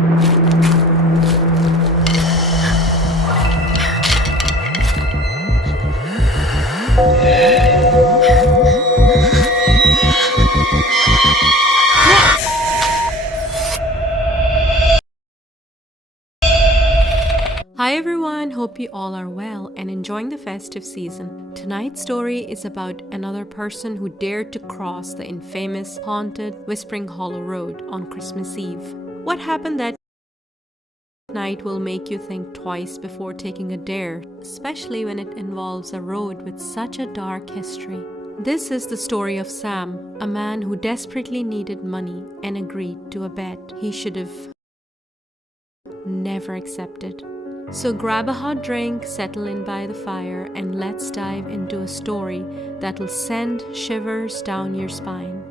Hi everyone, hope you all are well and enjoying the festive season. Tonight's story is about another person who dared to cross the infamous haunted Whispering Hollow Road on Christmas Eve. What happened that night will make you think twice before taking a dare, especially when it involves a road with such a dark history. This is the story of Sam, a man who desperately needed money and agreed to a bet he should have never accepted. So grab a hot drink, settle in by the fire, and let's dive into a story that'll send shivers down your spine.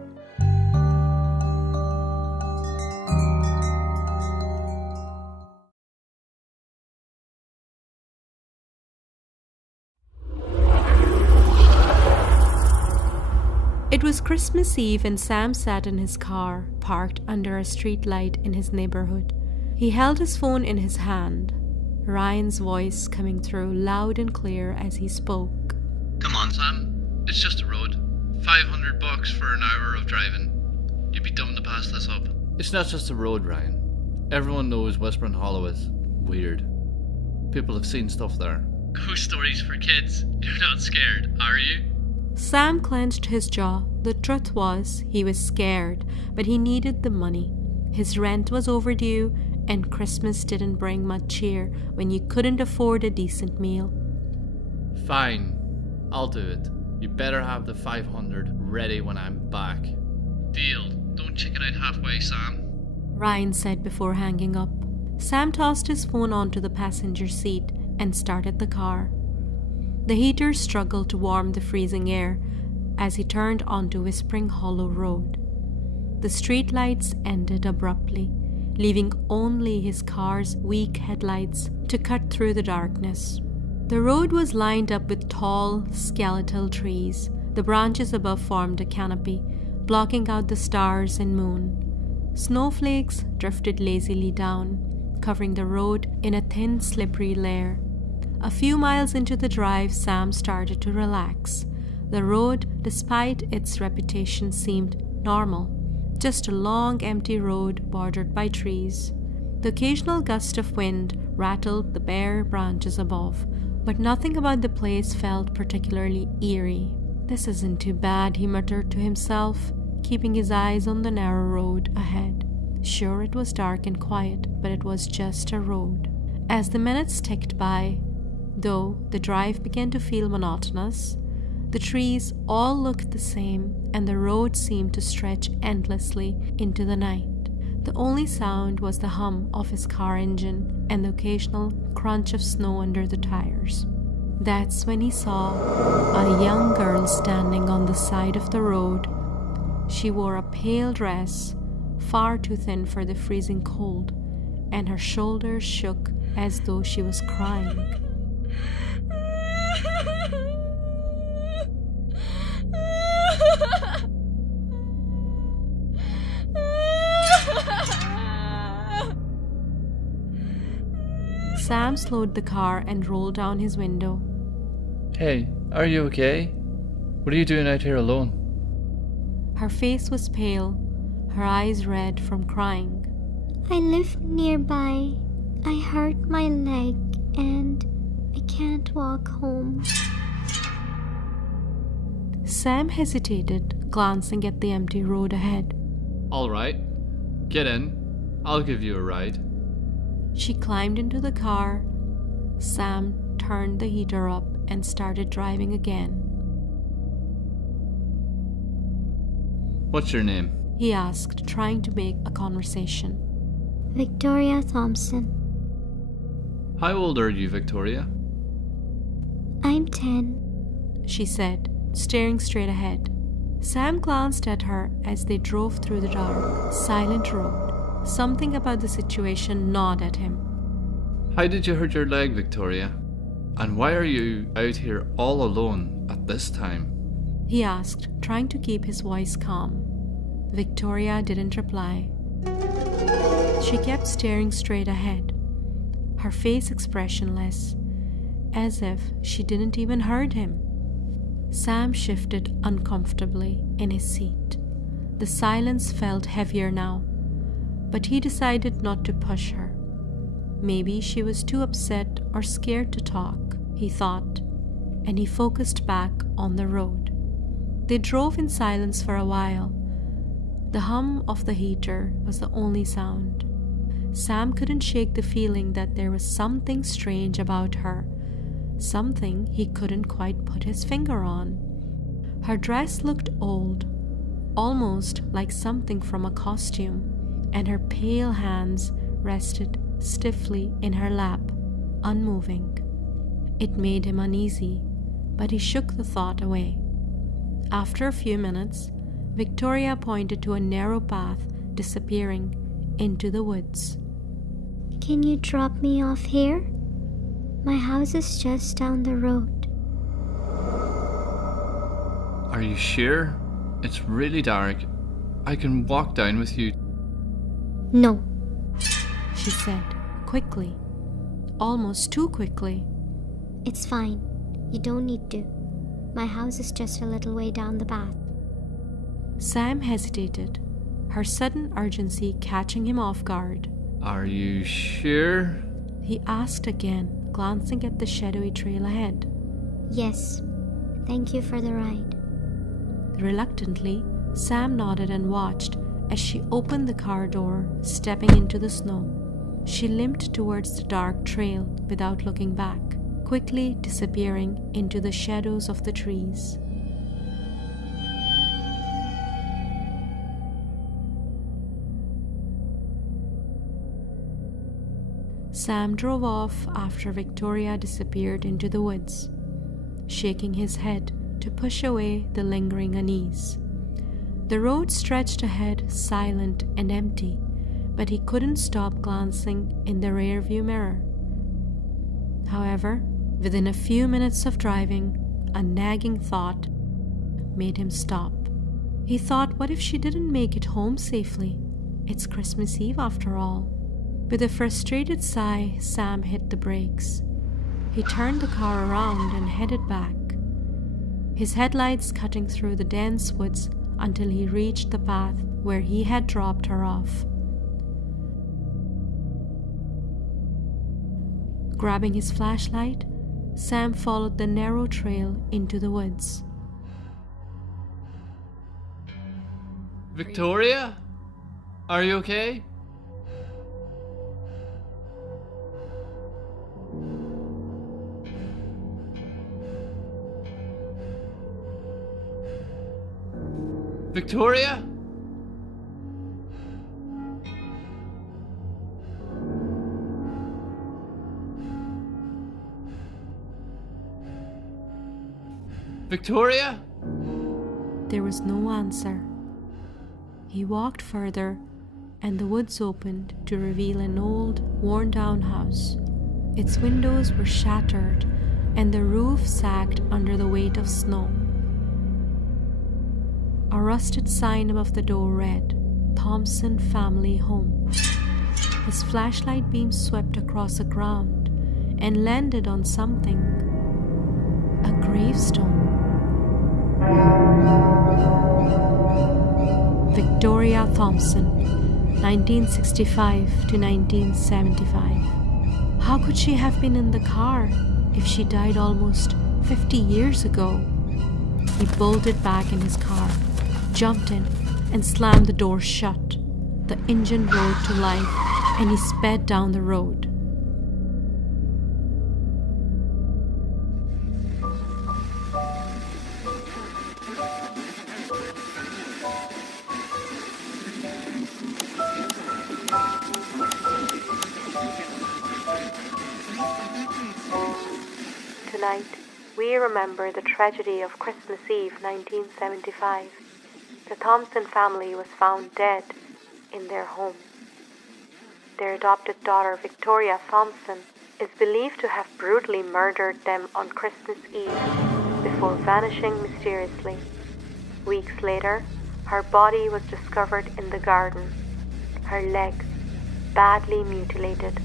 It was Christmas Eve and Sam sat in his car, parked under a street light in his neighborhood. He held his phone in his hand, Ryan's voice coming through loud and clear as he spoke. Come on, Sam. It's just a road. $500 for an hour of driving. You'd be dumb to pass this up. It's not just a road, Ryan. Everyone knows Whispering Hollow is weird. People have seen stuff there. Ghost stories for kids. You're not scared, are you? Sam clenched his jaw. The truth was, he was scared, but he needed the money. His rent was overdue, and Christmas didn't bring much cheer when you couldn't afford a decent meal. Fine, I'll do it. You better have the 500 ready when I'm back. Deal. Don't chicken out halfway, Sam. Ryan said before hanging up. Sam tossed his phone onto the passenger seat and started the car. The heater struggled to warm the freezing air as he turned onto Whispering Hollow Road. The streetlights ended abruptly, leaving only his car's weak headlights to cut through the darkness. The road was lined up with tall, skeletal trees. The branches above formed a canopy, blocking out the stars and moon. Snowflakes drifted lazily down, covering the road in a thin, slippery layer. A few miles into the drive, Sam started to relax. The road, despite its reputation, seemed normal. Just a long, empty road bordered by trees. The occasional gust of wind rattled the bare branches above, but nothing about the place felt particularly eerie. "This isn't too bad," he muttered to himself, keeping his eyes on the narrow road ahead. Sure, it was dark and quiet, but it was just a road. As the minutes ticked by, though the drive began to feel monotonous, the trees all looked the same, and the road seemed to stretch endlessly into the night. The only sound was the hum of his car engine and the occasional crunch of snow under the tires. That's when he saw a young girl standing on the side of the road. She wore a pale dress, far too thin for the freezing cold, and her shoulders shook as though she was crying. Sam slowed the car and rolled down his window. Hey, are you okay? What are you doing out here alone? Her face was pale, her eyes red from crying. I live nearby. I hurt my leg and I can't walk home. Sam hesitated, glancing at the empty road ahead. All right, get in. I'll give you a ride. She climbed into the car. Sam turned the heater up and started driving again. What's your name? He asked, trying to make a conversation. Victoria Thompson. How old are you, Victoria? I'm 10. She said, staring straight ahead. Sam glanced at her as they drove through the dark, silent road. Something about the situation gnawed at him. How did you hurt your leg, Victoria? And why are you out here all alone at this time? He asked, trying to keep his voice calm. Victoria didn't reply. She kept staring straight ahead, her face expressionless, as if she didn't even heard him. Sam shifted uncomfortably in his seat. The silence felt heavier now, but he decided not to push her. Maybe she was too upset or scared to talk, he thought, and he focused back on the road. They drove in silence for a while. The hum of the heater was the only sound. Sam couldn't shake the feeling that there was something strange about her, something he couldn't quite put his finger on. Her dress looked old, almost like something from a costume, and her pale hands rested stiffly in her lap, unmoving. It made him uneasy, but he shook the thought away. After a few minutes, Victoria pointed to a narrow path disappearing into the woods. Can you drop me off here? My house is just down the road. Are you sure? It's really dark. I can walk down with you. No. She said, quickly, almost too quickly. It's fine. You don't need to. My house is just a little way down the path. Sam hesitated, her sudden urgency catching him off guard. Are you sure? He asked again, glancing at the shadowy trail ahead. Yes. Thank you for the ride. Reluctantly, Sam nodded and watched as she opened the car door, stepping into the snow. She limped towards the dark trail without looking back, quickly disappearing into the shadows of the trees. Sam drove off after Victoria disappeared into the woods, shaking his head to push away the lingering unease. The road stretched ahead, silent and empty, but he couldn't stop glancing in the rearview mirror. However, within a few minutes of driving, a nagging thought made him stop. He thought, what if she didn't make it home safely? It's Christmas Eve after all. With a frustrated sigh, Sam hit the brakes. He turned the car around and headed back, his headlights cutting through the dense woods until he reached the path where he had dropped her off. Grabbing his flashlight, Sam followed the narrow trail into the woods. Victoria? Are you okay? Victoria? Victoria? There was no answer. He walked further, and the woods opened to reveal an old, worn-down house. Its windows were shattered, and the roof sagged under the weight of snow. A rusted sign above the door read, "Thompson Family Home." His flashlight beam swept across the ground and landed on something. A gravestone. Victoria Thompson, 1965 to 1975. How could she have been in the car if she died almost 50 years ago? He bolted back in his car, jumped in, and slammed the door shut. The engine roared to life, and he sped down the road. Tonight, we remember the tragedy of Christmas Eve 1975. The Thompson family was found dead in their home. Their adopted daughter, Victoria Thompson, is believed to have brutally murdered them on Christmas Eve before vanishing mysteriously. Weeks later, her body was discovered in the garden, her legs badly mutilated.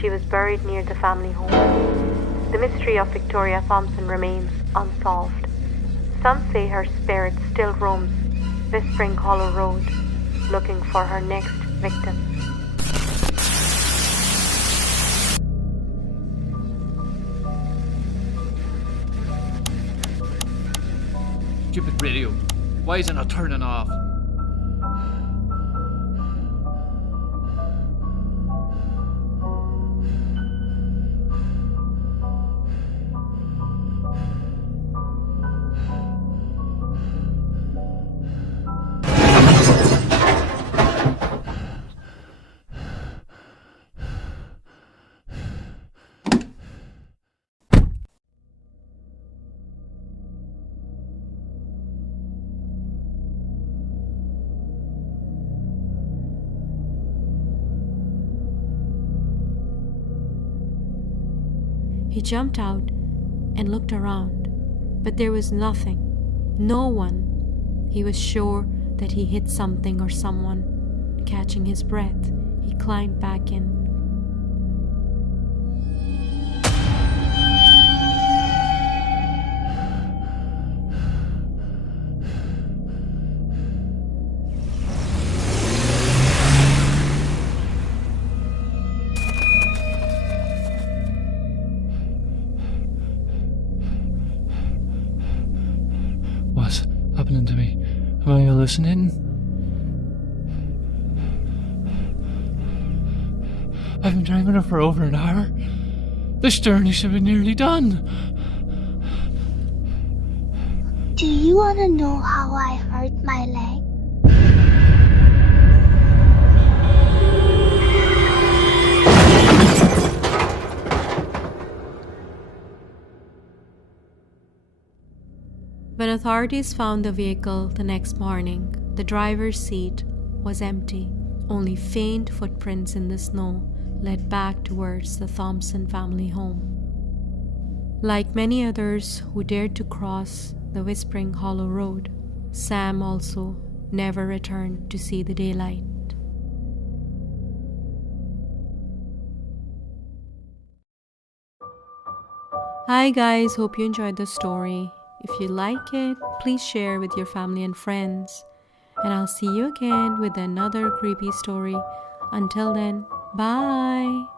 She was buried near the family home. The mystery of Victoria Thompson remains unsolved. Some say her spirit still roams Whispering Hollow Road, looking for her next victim. Stupid radio. Why is it not turning off? He jumped out and looked around, but there was nothing, no one. He was sure that he hit something or someone. Catching his breath, he climbed back in. What's happening to me? Am I hallucinating? I've been driving it for over an hour. This journey should be nearly done. Do you want to know how I hurt my leg? When authorities found the vehicle the next morning, the driver's seat was empty. Only faint footprints in the snow led back towards the Thompson family home. Like many others who dared to cross the Whispering Hollow Road, Sam also never returned to see the daylight. Hi guys, hope you enjoyed the story. If you like it, please share with your family and friends. And I'll see you again with another creepy story. Until then, bye!